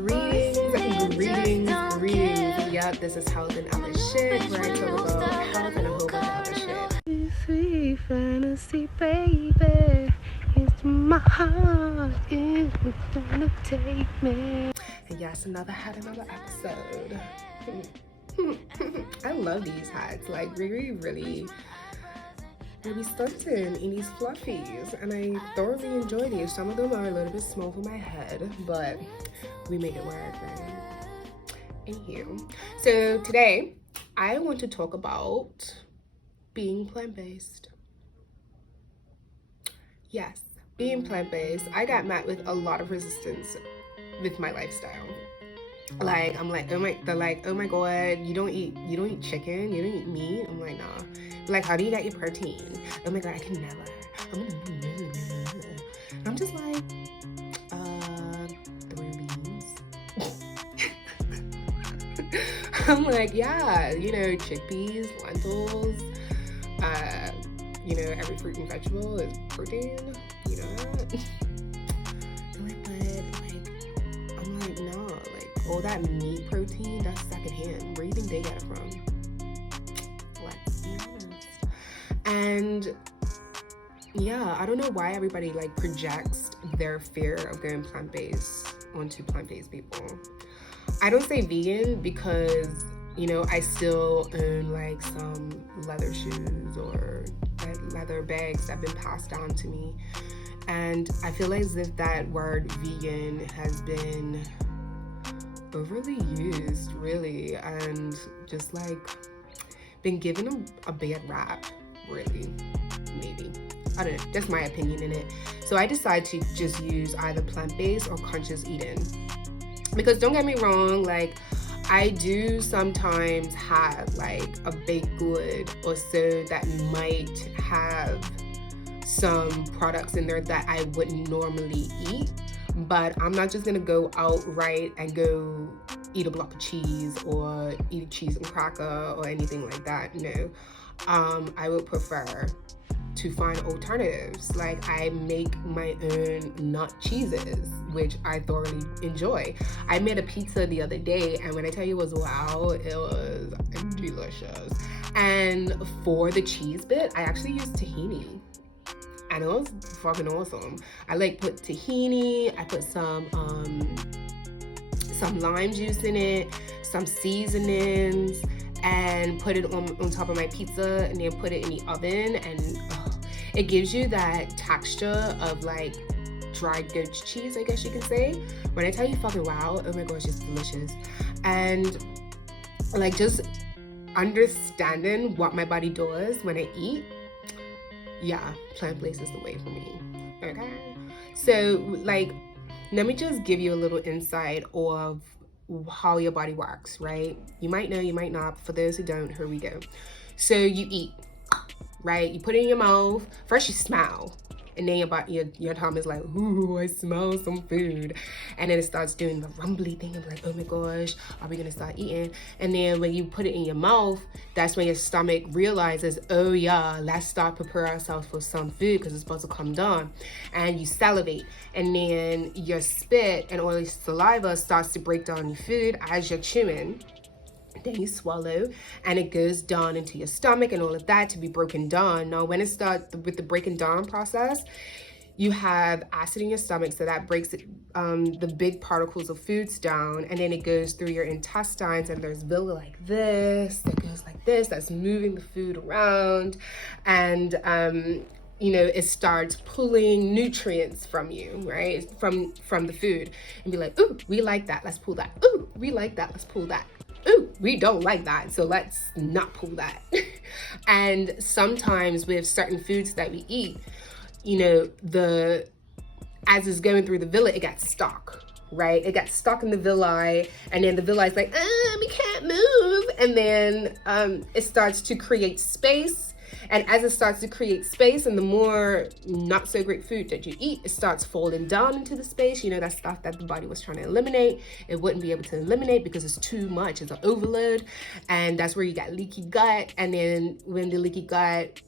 Greetings. Yup, this is Health and Other Shit, where I talk about health and a whole bunch of other shit. Sweet fantasy, baby, it's my heart, it's gonna take me. And yes, another episode. I love these hats, like really stunting in these fluffies, and I thoroughly enjoy these. Some of them are a little bit small for my head, but we make it work, right? Anywho, so today I want to talk about being plant-based. Yes, being plant-based. I got met with a lot of resistance with my lifestyle. Like, I'm like, they're like, oh my god, you don't eat chicken, you don't eat meat. I'm like, nah. Like, how do you get your protein? Oh my god, I can never. And I'm just like, the beans. I'm like, yeah, chickpeas, lentils, every fruit and vegetable is protein, that. I'm like, no, like, all that meat protein, that's secondhand. Where do you think they get it from? Let's be honest. And yeah, I don't know why everybody like projects their fear of going plant-based onto plant-based people. I don't say vegan because, I still own like some leather shoes or leather bags that have been passed down to me. And I feel as if that word vegan has been overly used, really, and just like been given a bad rap, really, maybe. I don't know, that's my opinion in it. So I decided to just use either plant-based or conscious eating. Because don't get me wrong, like, I do sometimes have like a baked good or so that might have some products in there that I wouldn't normally eat, but I'm not just gonna go outright and go eat a block of cheese or eat a cheese and cracker or anything like that. No, I would prefer to find alternatives. Like, I make my own nut cheeses, which I thoroughly enjoy. I made a pizza the other day, and when I tell you it was wow, it was delicious. And for the cheese bit, I actually used tahini, and it was fucking awesome. I like put tahini, I put some lime juice in it, some seasonings, and put it on top of my pizza, and then put it in the oven, and it gives you that texture of like dry goat cheese, I guess you can say. When I tell you fucking wow, oh my gosh, it's delicious. And like, just understanding what my body does when I eat, yeah, plant-based is the way for me, okay? So like, let me just give you a little insight of how your body works, right? You might know, you might not. For those who don't, here we go. So you eat, right? You put it in your mouth. First you smell, and then your tongue is like, ooh, I smell some food. And then it starts doing the rumbly thing of like, oh my gosh, are we gonna start eating? And then when you put it in your mouth, that's when your stomach realizes, oh yeah, let's start prepare ourselves for some food because it's supposed to come down. And you salivate, and then your spit and oily saliva starts to break down your food as you're chewing. Then you swallow, and it goes down into your stomach and all of that to be broken down. Now, when it starts with the breaking down process, you have acid in your stomach, so that breaks it, the big particles of foods down, and then it goes through your intestines, and there's villi like this, that goes like this, that's moving the food around, and it starts pulling nutrients from you, right? From the food, and be like, ooh, we like that, let's pull that. Ooh, we like that, let's pull that. Ooh, we don't like that, so let's not pull that. And sometimes with certain foods that we eat, as it's going through the villi, it gets stuck, right? It gets stuck in the villi, and then the villi is like, we can't move. And then it starts to create space. And as it starts to create space, and the more not so great food that you eat, it starts falling down into the space. That stuff that the body was trying to eliminate, it wouldn't be able to eliminate because it's too much, it's an overload. And that's where you got leaky gut. And then when the leaky gut,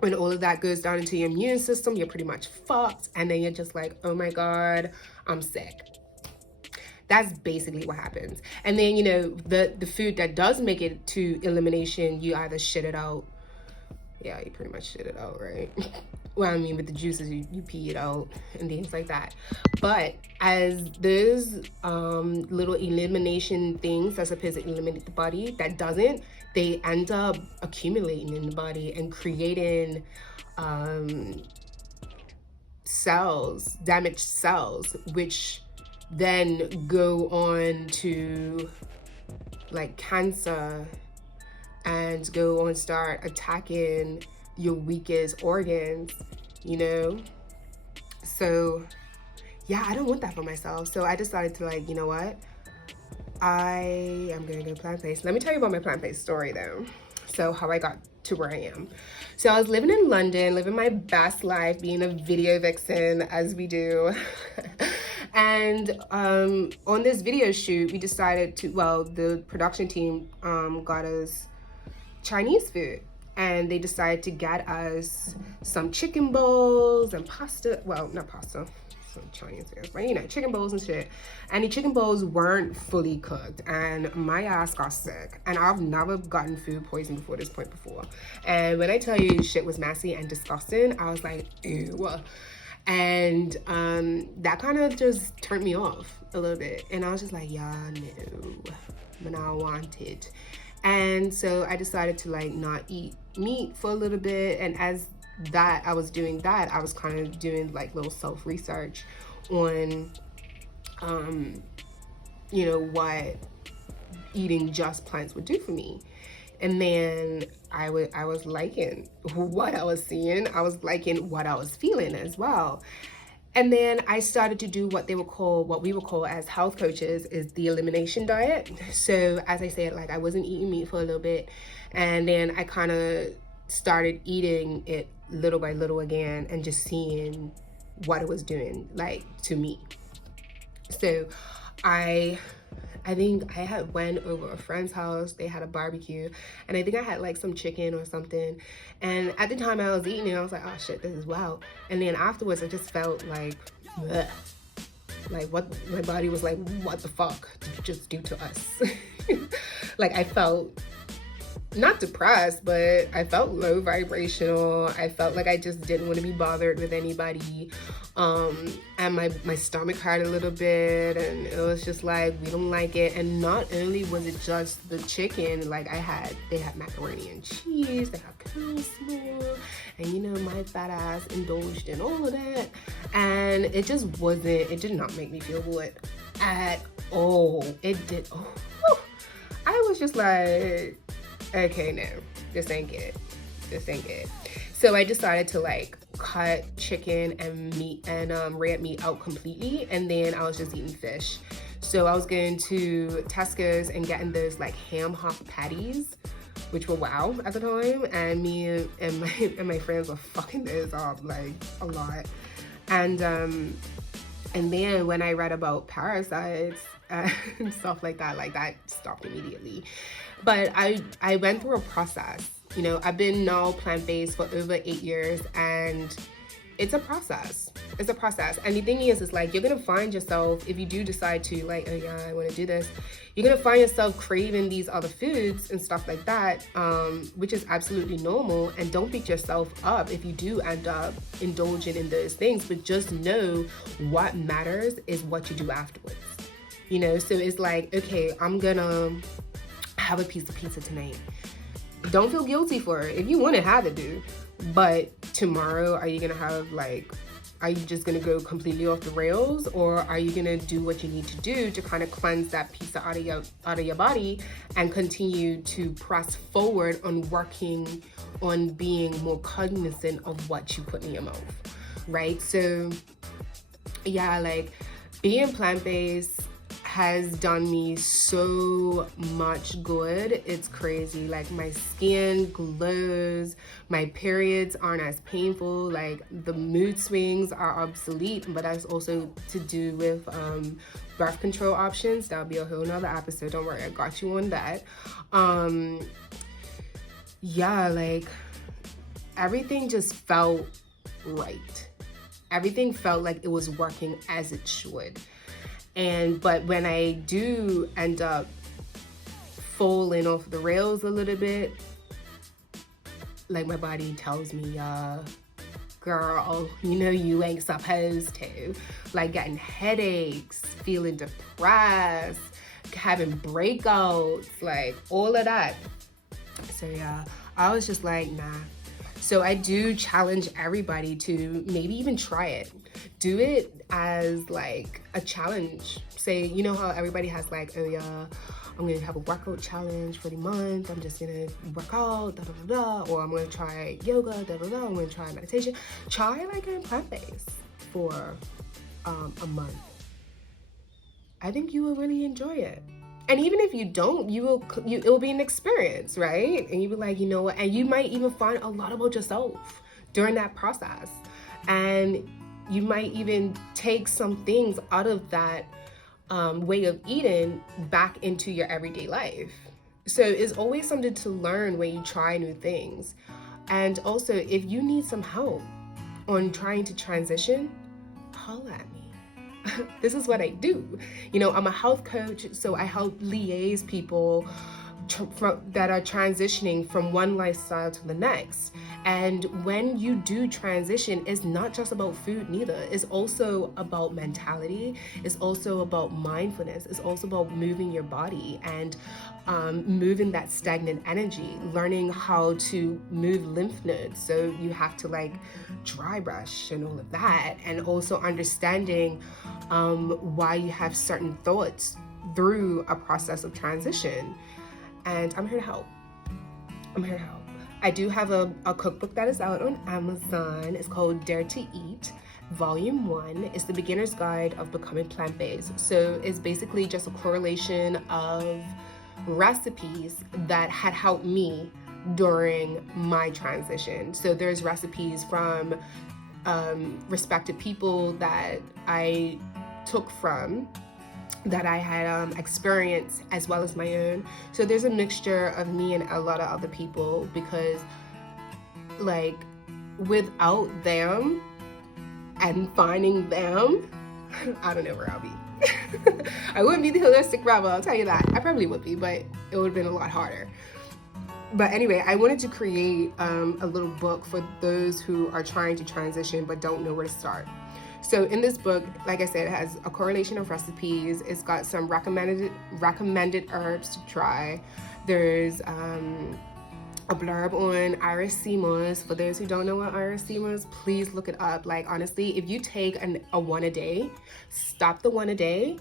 when all of that goes down into your immune system, you're pretty much fucked. And then you're just like, oh my God, I'm sick. That's basically what happens. And then, you know, the food that does make it to elimination, you either shit it out. Yeah, you pretty much shit it out, right? Well, I mean, with the juices, you pee it out and things like that. But as those little elimination things that's supposed to eliminate the body, that doesn't, they end up accumulating in the body and creating cells, damaged cells, which then go on to like cancer and go on start attacking your weakest organs, you know? So yeah, I don't want that for myself. So I decided to like, you know what? I am gonna go plant-based. Let me tell you about my plant-based story though. So how I got to where I am. So I was living in London, living my best life, being a video vixen as we do. And on this video shoot, we decided to, well, the production team got us Chinese food, and they decided to get us some chicken bowls and pasta. Well, not pasta, some Chinese food, but you know, chicken bowls and shit. And the chicken bowls weren't fully cooked, and my ass got sick. And I've never gotten food poisoning before this point before. And when I tell you shit was nasty and disgusting, I was like, ew. And that kind of just turned me off a little bit. And I was just like, yeah, no, but I want it. And so I decided to like not eat meat for a little bit. And as that I was doing that, I was kind of doing like little self-research on you know, what eating just plants would do for me. And then I was liking what I was seeing. I was liking what I was feeling as well. And then I started to do what we would call as health coaches is the elimination diet. So as I said, like I wasn't eating meat for a little bit, and then I kind of started eating it little by little again and just seeing what it was doing like to me. So I think I had went over a friend's house. They had a barbecue, and I think I had like some chicken or something. And at the time I was eating it, I was like, oh shit, this is wow. And then afterwards, I just felt like, bleh. Like what, my body was like, what the fuck did you just do to us? Like I felt not depressed, but I felt low vibrational. I felt like I just didn't want to be bothered with anybody. And my stomach hurt a little bit, and it was just like, we don't like it. And not only was it just the chicken, like they had macaroni and cheese, they had coleslaw, and you know, my fat ass indulged in all of that. And it did not make me feel good at all. It did, I was just like, okay, no, this ain't good. So I decided to like cut chicken and meat and red meat out completely, and then I was just eating fish. So I was going to Tesco's and getting those like ham hock patties, which were wow at the time, and me and my friends were fucking those up like a lot. And then when I read about parasites and stuff like that stopped immediately. But I went through a process. You know, I've been now plant-based for over 8 years, and it's a process. It's a process. And the thing is like, you're gonna find yourself, if you do decide to like, oh yeah, I wanna do this, you're gonna find yourself craving these other foods and stuff like that, which is absolutely normal. And don't beat yourself up if you do end up indulging in those things, but just know what matters is what you do afterwards. You know, so it's like, okay, I'm gonna have a piece of pizza tonight. Don't feel guilty for it. If you want to have it, do. But tomorrow, are you just gonna go completely off the rails, or are you gonna do what you need to do to kind of cleanse that pizza out of your body and continue to press forward on working on being more cognizant of what you put in your mouth, right? So yeah, like being plant-based has done me so much good. It's crazy. Like my skin glows, my periods aren't as painful, like the mood swings are obsolete, but that's also to do with birth control options. That'll be a whole nother episode. Don't worry, I got you on that. Yeah, like everything just felt right. Everything felt like it was working as it should. But when I do end up falling off the rails a little bit, like my body tells me, girl, you know you ain't supposed to. Like getting headaches, feeling depressed, having breakouts, like all of that. So yeah, I was just like, nah. So I do challenge everybody to maybe even try it. Do it as like a challenge. Say, you know how everybody has like, oh yeah, I'm gonna have a workout challenge for the month. I'm just gonna work out, da da da da, or I'm gonna try yoga, da da da. I'm gonna try meditation. Try like a plant-based for a month. I think you will really enjoy it. And even if you don't, it will be an experience, right? And you'll be like, you know what? And you might even find a lot about yourself during that process. And you might even take some things out of that way of eating back into your everyday life. So it's always something to learn when you try new things. And also, if you need some help on trying to transition, holla at me. This is what I do. You know, I'm a health coach, so I help liaise people that are transitioning from one lifestyle to the next. And when you do transition, it's not just about food neither. It's also about mentality. It's also about mindfulness. It's also about moving your body and moving that stagnant energy, learning how to move lymph nodes. So you have to like dry brush and all of that, and also understanding why you have certain thoughts through a process of transition. And I'm here to help. I'm here to help. I do have a cookbook that is out on Amazon. It's called Dare to Eat, Volume 1. It's the beginner's guide of becoming plant-based. So it's basically just a correlation of recipes that had helped me during my transition. So there's recipes from respected people that I took from, that I had experienced, as well as my own. So there's a mixture of me and a lot of other people, because like without them and finding them, I don't know where I'll be. I wouldn't be the holistic rebel, I'll tell you that. I probably would be, but it would have been a lot harder. But anyway, I wanted to create a little book for those who are trying to transition but don't know where to start. So in this book, like I said, it has a correlation of recipes. It's got some recommended herbs to try. There's a blurb on Iris sea moss. For those who don't know what Iris sea moss, please look it up. Like honestly, if you take a one a day, stop the one a day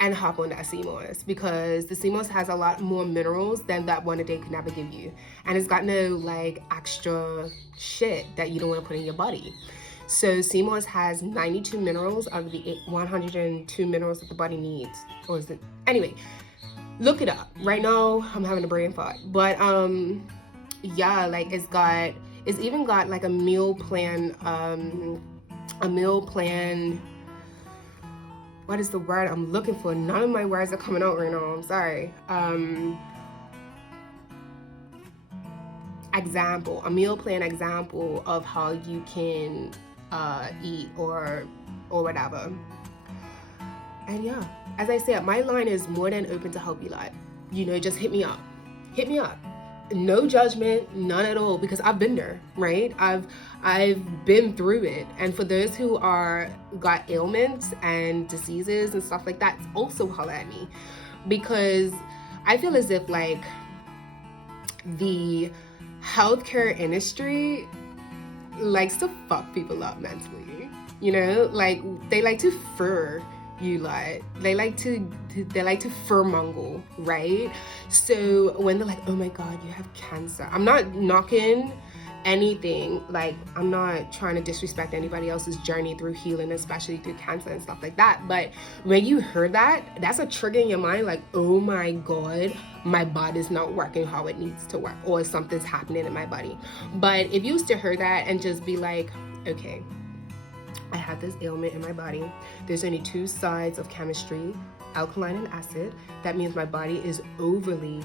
and hop on that sea moss, because the sea moss has a lot more minerals than that one a day could never give you. And it's got no like extra shit that you don't want to put in your body. So sea moss has 92 minerals out of the 102 minerals that the body needs. Or is it? Anyway, look it up. Right now, I'm having a brain fart. But yeah, like it's even got like a meal plan. What is the word I'm looking for? None of my words are coming out right now. I'm sorry. A meal plan example of how you can eat or whatever. And yeah, as I said, my line is more than open to help you lot. You know, just hit me up. No judgment, none at all, because I've been there, right? I've been through it. And for those who got ailments and diseases and stuff like that, also holler at me, because I feel as if like the healthcare industry likes to fuck people up mentally, you know, like they like to fur you lot. They like to furmongle, right? So when they're like, oh my god, you have cancer, I'm not knocking anything, like I'm not trying to disrespect anybody else's journey through healing, especially through cancer and stuff like that, but when you heard that, that's a trigger in your mind, like, oh my god, my body's not working how it needs to work, or something's happening in my body. But if you used to hear that and just be like, okay, I have this ailment in my body, there's only two sides of chemistry, alkaline and acid. That means my body is overly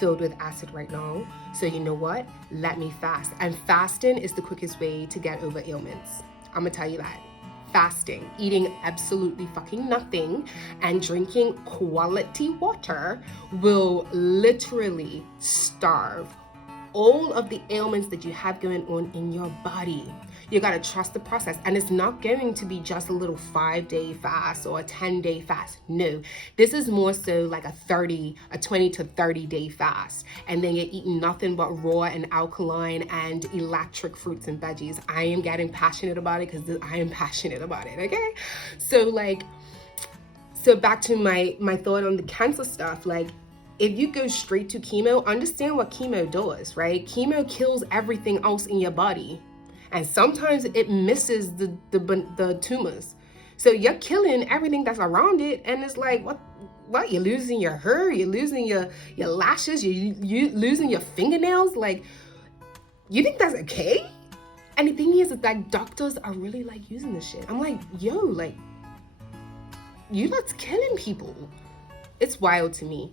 filled with acid right now. So you know what? Let me fast. And fasting is the quickest way to get over ailments. I'm gonna tell you that. fasting, eating absolutely fucking nothing, and drinking quality water will literally starve all of the ailments that you have going on in your body. You gotta trust the process, and it's not going to be just a little 5-day fast or a 10-day fast. No, this is more so like a 20 to 30-day fast, and then you're eating nothing but raw and alkaline and electric fruits and veggies. I am getting passionate about it because I am passionate about it. Okay, so back to my thought on the cancer stuff. Like, if you go straight to chemo, understand what chemo does, right? Chemo kills everything else in your body. And sometimes it misses the tumors. So you're killing everything that's around it. And it's like, what? You're losing your hair, you're losing your lashes, you're losing your fingernails. Like, you think that's okay? And the thing is that doctors are really like using this shit. I'm like, yo, like, you lot's killing people. It's wild to me.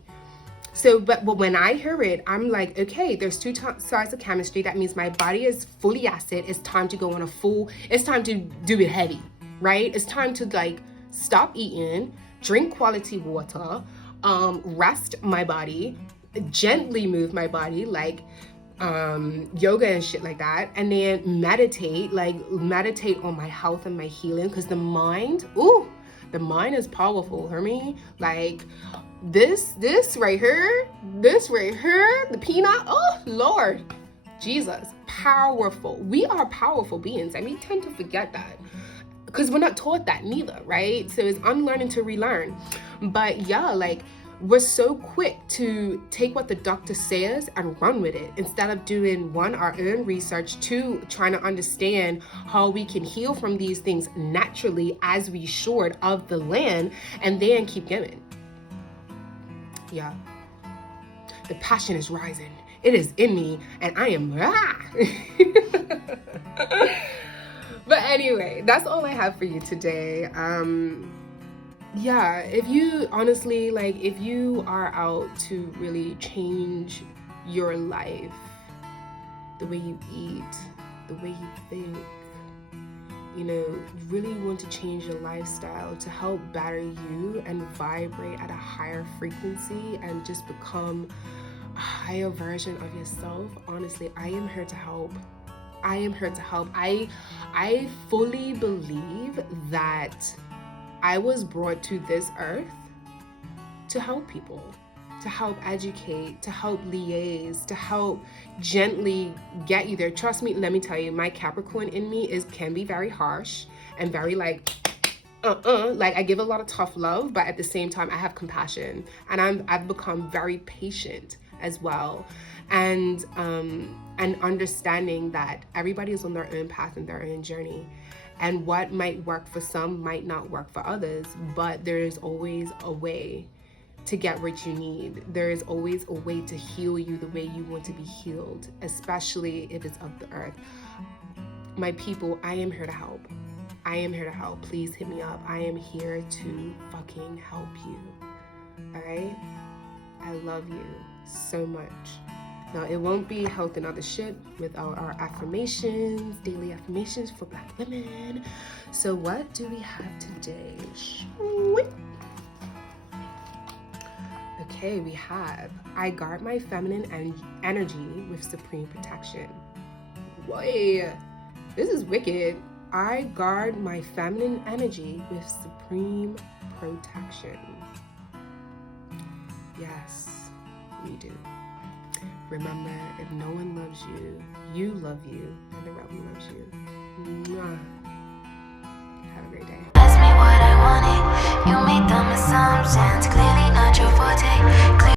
So, but when I hear it, I'm like, okay, there's two sides of chemistry. That means my body is fully acid. It's time to go on it's time to do it heavy, right? It's time to like stop eating, drink quality water, rest my body, gently move my body, like yoga and shit like that. And then meditate on my health and my healing. Because the mind is powerful, hear me? Like, this right here, the peanut, oh Lord Jesus, powerful. We are powerful beings, and we tend to forget that because we're not taught that neither, right? So it's unlearning to relearn. But yeah, like, we're so quick to take what the doctor says and run with it instead of doing our own research, trying to understand how we can heal from these things naturally as we should of the land, and then keep going. Yeah, the passion is rising. It is in me, and I am But anyway, that's all I have for you today. Yeah, if you honestly, like, if you are out to really change your life, the way you eat, the way you think, you really want to change your lifestyle to help better you and vibrate at a higher frequency and just become a higher version of yourself, honestly, I am here to help. I fully believe that I was brought to this earth to help people, to help educate, to help liaise, to help gently get you there. Trust me, let me tell you, my Capricorn in me can be very harsh and very like I give a lot of tough love, but at the same time I have compassion, and I've become very patient as well, and understanding that everybody is on their own path and their own journey. And what might work for some might not work for others, but there is always a way to get what you need. There is always a way to heal you the way you want to be healed, especially if it's of the earth. My people, I am here to help. Please hit me up. I am here to fucking help you. All right? I love you so much. Now, it won't be health and other shit without our affirmations, daily affirmations for Black women. So what do we have today? Okay, we have, I guard my feminine energy with supreme protection. Boy, this is wicked. I guard my feminine energy with supreme protection. Yes, we do. Remember, if no one loves you, you love you, and the rebel loves you. Mwah. Have a great day. Ask me what I wanted, you made dumb assumptions, clearly not your forte.